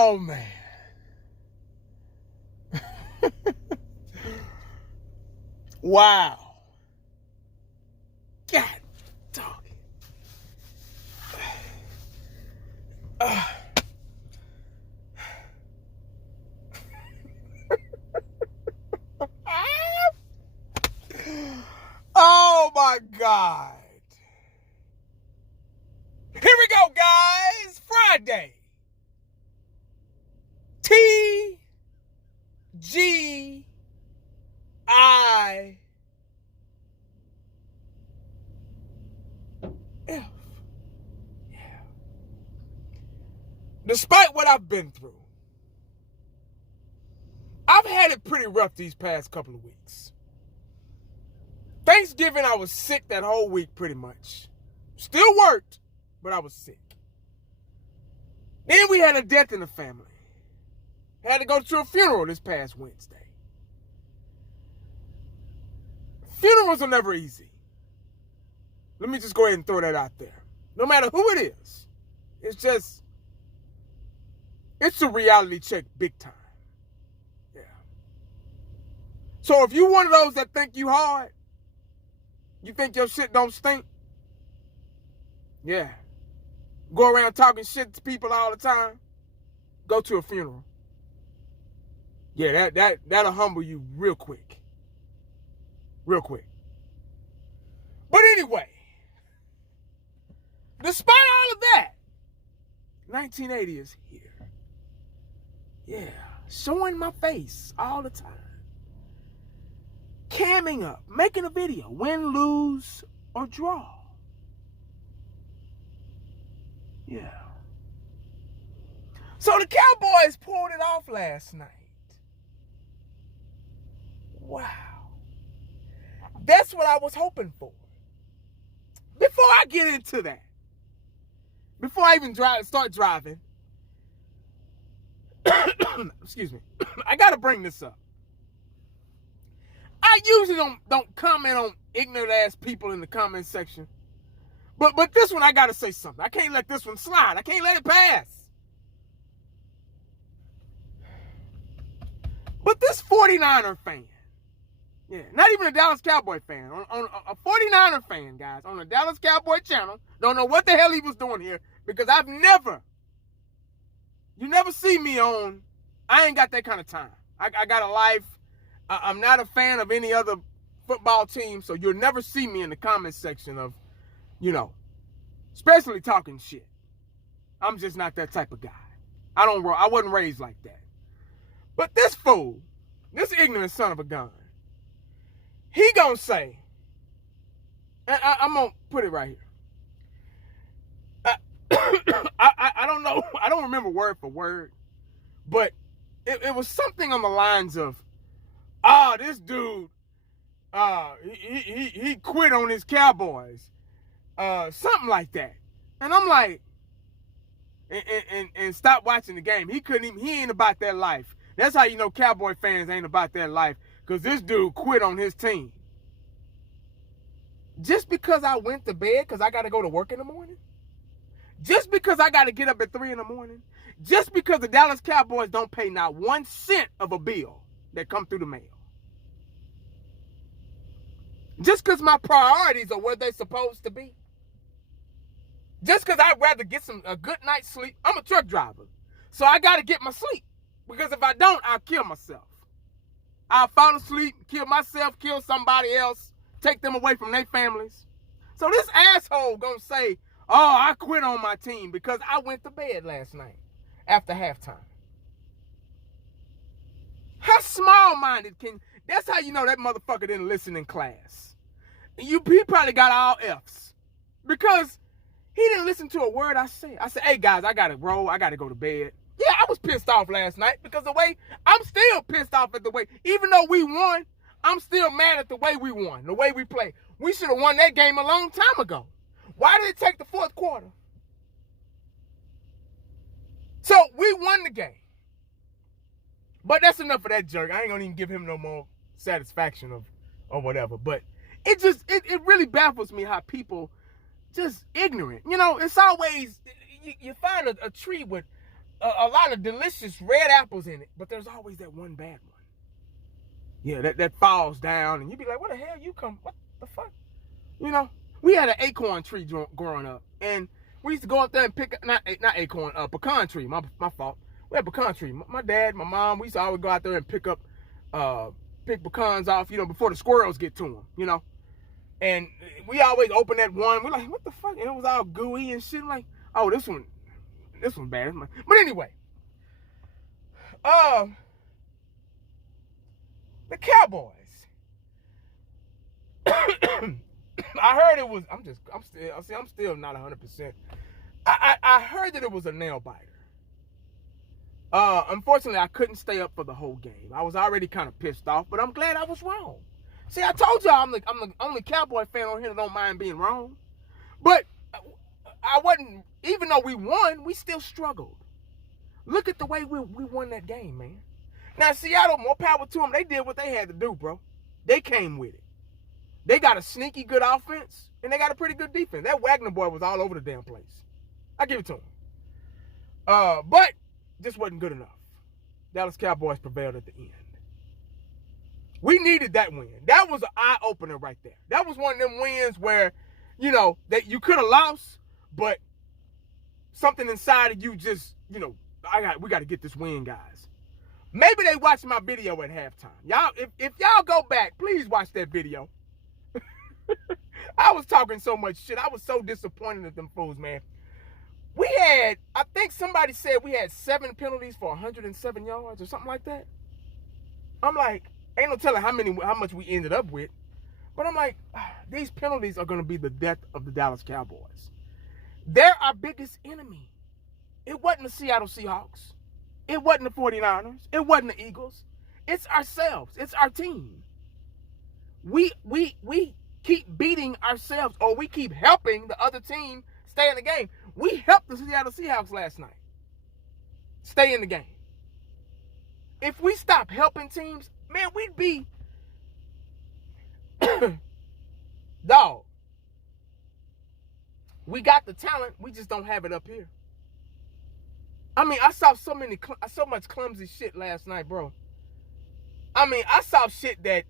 Oh, man. Wow. God dog. Oh, my God. Here we go, guys. Friday. TGIF. Yeah. Despite what I've been through, I've had it pretty rough these past couple of weeks. Thanksgiving, I was sick that whole week pretty much. Still worked, but I was sick. Then we had a death in the family. Had to go to a funeral this past Wednesday. Funerals are never easy. Let me just go ahead and throw that out there. No matter who it is, it's a reality check big time. Yeah. So if you one of those that think you hard, you think your shit don't stink, yeah. Go around talking shit to people all the time, go to a funeral. Yeah, that'll humble you real quick. Real quick. But anyway, despite all of that, 1980 is here. Yeah, showing my face all the time. Camming up, making a video, win, lose, or draw. Yeah. So the Cowboys pulled it off last night. Wow. That's what I was hoping for. Before I get into that, before I even start driving, excuse me, I got to bring this up. I usually don't comment on ignorant ass people in the comment section. But this one I got to say something. I can't let this one slide. I can't let it pass. But this 49er fan, yeah, not even a Dallas Cowboy fan, on a 49er fan, guys, on the Dallas Cowboy channel, don't know what the hell he was doing here, because you never see me on, I ain't got that kind of time. I got a life. I'm not a fan of any other football team, so you'll never see me in the comment section of, especially talking shit. I'm just not that type of guy. I wasn't raised like that. But this fool, this ignorant son of a gun, he gonna say, and I'm gonna put it right here. I don't know, I don't remember word for word, but it was something on the lines of, this dude, he quit on his Cowboys. Something like that. And I'm like, and stop watching the game. He ain't about that life. That's how you know Cowboy fans ain't about that life, because this dude quit on his team. Just because I went to bed because I got to go to work in the morning? Just because I got to get up at 3 in the morning? Just because the Dallas Cowboys don't pay not 1 cent of a bill that come through the mail? Just because my priorities are where they're supposed to be? Just because I'd rather get a good night's sleep? I'm a truck driver, so I got to get my sleep. Because if I don't, I'll kill myself. I'll fall asleep, kill myself, kill somebody else, take them away from their families. So this asshole gonna say, I quit on my team because I went to bed last night after halftime. How small-minded that's how you know that motherfucker didn't listen in class. He probably got all F's. Because he didn't listen to a word I said. I said, hey guys, I gotta roll, I gotta go to bed. Yeah, I was pissed off last night because I'm still pissed off at the way, even though we won, I'm still mad at the way we won, the way we played. We should have won that game a long time ago. Why did it take the fourth quarter? So we won the game. But that's enough of that jerk. I ain't gonna even give him no more satisfaction or whatever. But it really baffles me how people just ignorant. It's always, you find a tree with a lot of delicious red apples in it, but there's always that one bad one. Yeah, that falls down, and you be like, "What the hell you come? What the fuck?" You know, we had an acorn tree growing up, and we used to go up there and pick not acorn, pecan tree. My fault. We had pecan tree. My dad, my mom, we used to always go out there and pick pecans off, before the squirrels get to them, And we always open that one. We're like, "What the fuck?" And it was all gooey and shit. I'm like, "Oh, this one bad." But anyway, the Cowboys. I heard it was. I'm still not 100%. I heard that it was a nail biter. Unfortunately, I couldn't stay up for the whole game. I was already kind of pissed off, but I'm glad I was wrong. See, I told y'all I'm the only Cowboy fan on here that don't mind being wrong. But I wasn't. Even though we won, we still struggled. Look at the way we won that game, man. Now, Seattle, more power to them. They did what they had to do, bro. They came with it. They got a sneaky good offense, and they got a pretty good defense. That Wagner boy was all over the damn place. I give it to him. But this wasn't good enough. Dallas Cowboys prevailed at the end. We needed that win. That was an eye-opener right there. That was one of them wins where, that you could have lost, but something inside of you just, we got to get this win, guys. Maybe they watched my video at halftime. Y'all, if y'all go back, please watch that video. I was talking so much shit. I was so disappointed at them fools, man. We had, I think somebody said we had 7 penalties for 107 yards or something like that. I'm like, ain't no telling how much we ended up with. But I'm like, these penalties are going to be the death of the Dallas Cowboys. They're our biggest enemy. It wasn't the Seattle Seahawks. It wasn't the 49ers. It wasn't the Eagles. It's ourselves. It's our team. We keep beating ourselves, or we keep helping the other team stay in the game. We helped the Seattle Seahawks last night stay in the game. If we stop helping teams, man, we'd be dog. We got the talent, we just don't have it up here. I mean, I saw so much clumsy shit last night, bro. I mean, I saw shit that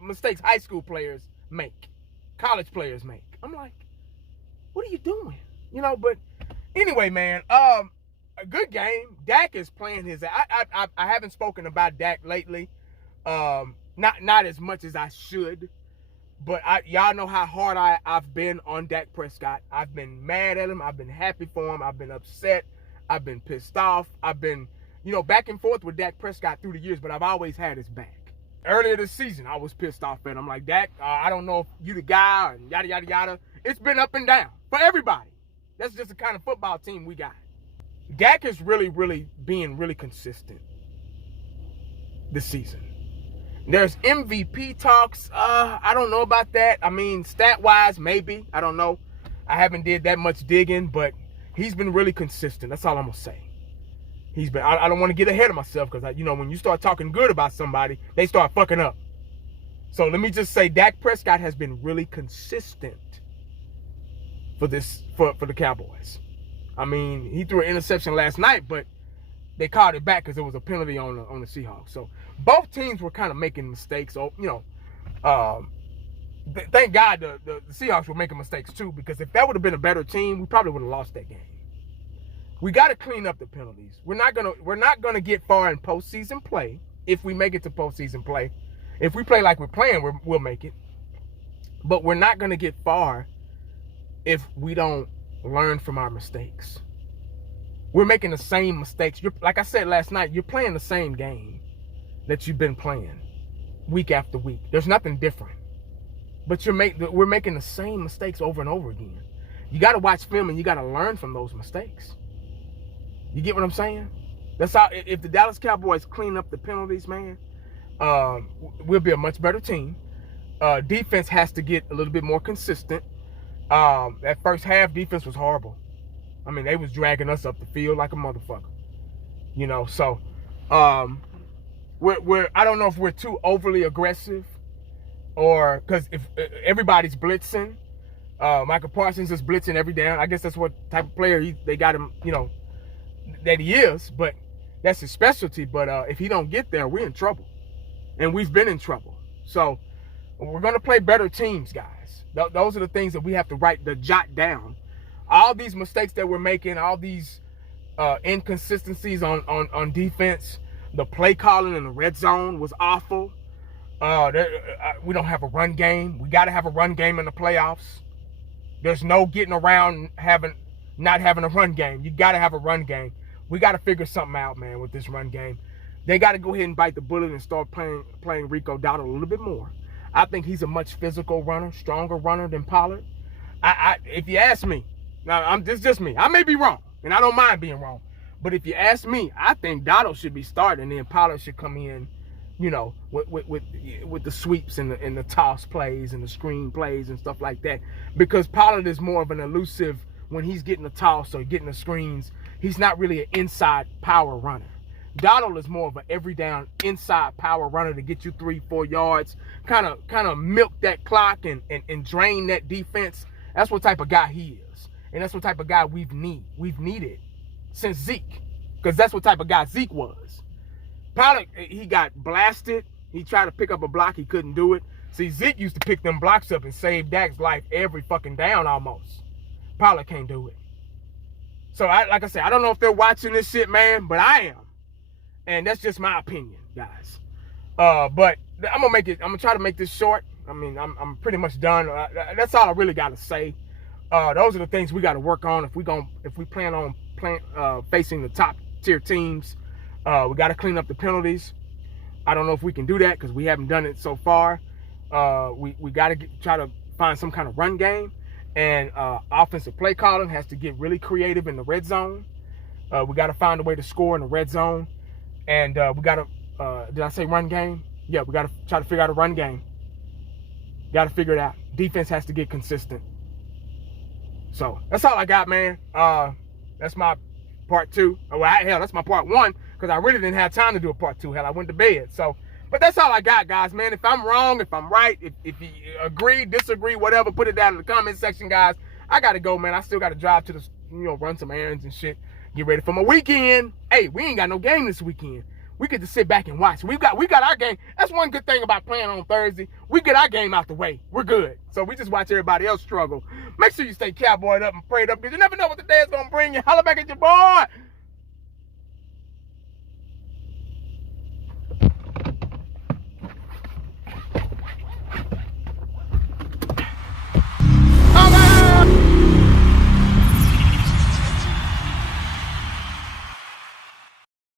mistakes high school players make, college players make. I'm like, what are you doing? But anyway, man, a good game. Dak is playing his. I haven't spoken about Dak lately, not as much as I should, but y'all know how hard I've been on Dak Prescott. I've been mad at him. I've been happy for him. I've been upset. I've been pissed off. I've been, back and forth with Dak Prescott through the years, but I've always had his back. Earlier this season, I was pissed off at him. I'm like, Dak, I don't know if you the guy, and yada, yada, yada. It's been up and down for everybody. That's just the kind of football team we got. Dak is really, really being really consistent this season. There's MVP talks. I don't know about that. I mean, stat-wise, maybe. I don't know. I haven't did that much digging, but he's been really consistent. That's all I'm going to say. I don't want to get ahead of myself because, when you start talking good about somebody, they start fucking up. So let me just say Dak Prescott has been really consistent for the Cowboys. I mean, he threw an interception last night, but they called it back because there was a penalty on the Seahawks. So both teams were kind of making mistakes. So, thank God the Seahawks were making mistakes too, because if that would have been a better team, we probably would have lost that game. We got to clean up the penalties. We're not gonna get far in postseason play if we make it to postseason play. If we play like we're playing, we'll make it. But we're not gonna get far if we don't learn from our mistakes. We're making the same mistakes. Like I said last night, you're playing the same game that you've been playing week after week. There's nothing different. But we're making the same mistakes over and over again. You got to watch film and you got to learn from those mistakes. You get what I'm saying? That's how. If the Dallas Cowboys clean up the penalties, man, we'll be a much better team. Defense has to get a little bit more consistent. That first half defense was horrible. I mean, they was dragging us up the field like a motherfucker. So we're I don't know if we're too overly aggressive, or because if everybody's blitzing, Michael Parsons is blitzing every down. I guess that's what type of player they got him, that he is. But that's his specialty. But if he don't get there, we're in trouble. And we've been in trouble. So we're going to play better teams, guys. Those are the things that we have to jot down. All these mistakes that we're making, all these inconsistencies on defense, the play calling in the red zone was awful. We don't have a run game. We got to have a run game in the playoffs. There's no getting around not having a run game. You got to have a run game. We got to figure something out, man, with this run game. They got to go ahead and bite the bullet and start playing Rico Dowdle a little bit more. I think he's a much physical runner, stronger runner than Pollard. If you ask me, now this is just me. I may be wrong, and I don't mind being wrong. But if you ask me, I think Dowdle should be starting, and then Pollard should come in, with the sweeps and the toss plays and the screen plays and stuff like that. Because Pollard is more of an elusive when he's getting the toss or getting the screens. He's not really an inside power runner. Dowdle is more of an every down inside power runner to get you 3-4 yards, kind of milk that clock and drain that defense. That's what type of guy he is. And that's what type of guy we've needed since Zeke. Because that's what type of guy Zeke was. Pollard, he got blasted. He tried to pick up a block. He couldn't do it. See, Zeke used to pick them blocks up and save Dak's life every fucking down almost. Pollard can't do it. So, like I said, I don't know if they're watching this shit, man, but I am. And that's just my opinion, guys. But I'm gonna try to make this short. I mean, I'm pretty much done. That's all I really gotta say. Those are the things we gotta work on if we plan on facing the top tier teams. We gotta clean up the penalties. I don't know if we can do that because we haven't done it so far. We gotta try to find some kind of run game, and offensive play calling has to get really creative in the red zone. We gotta find a way to score in the red zone. And we got to, did I say run game? Yeah, we got to try to figure out a run game. Got to figure it out. Defense has to get consistent. So, that's all I got, man. That's my part 2. Well, hell, that's my part 1, because I really didn't have time to do a part 2. Hell, I went to bed. So, but that's all I got, guys, man. If I'm wrong, if I'm right, if you agree, disagree, whatever, put it down in the comment section, guys. I got to go, man. I still got to drive to run some errands and shit. Get ready for my weekend. Hey, we ain't got no game this weekend. We get to sit back and watch. We got our game. That's one good thing about playing on Thursday. We get our game out the way. We're good. So we just watch everybody else struggle. Make sure you stay cowboyed up and prayed up, because you never know what the day is going to bring you. Holla back at your boy.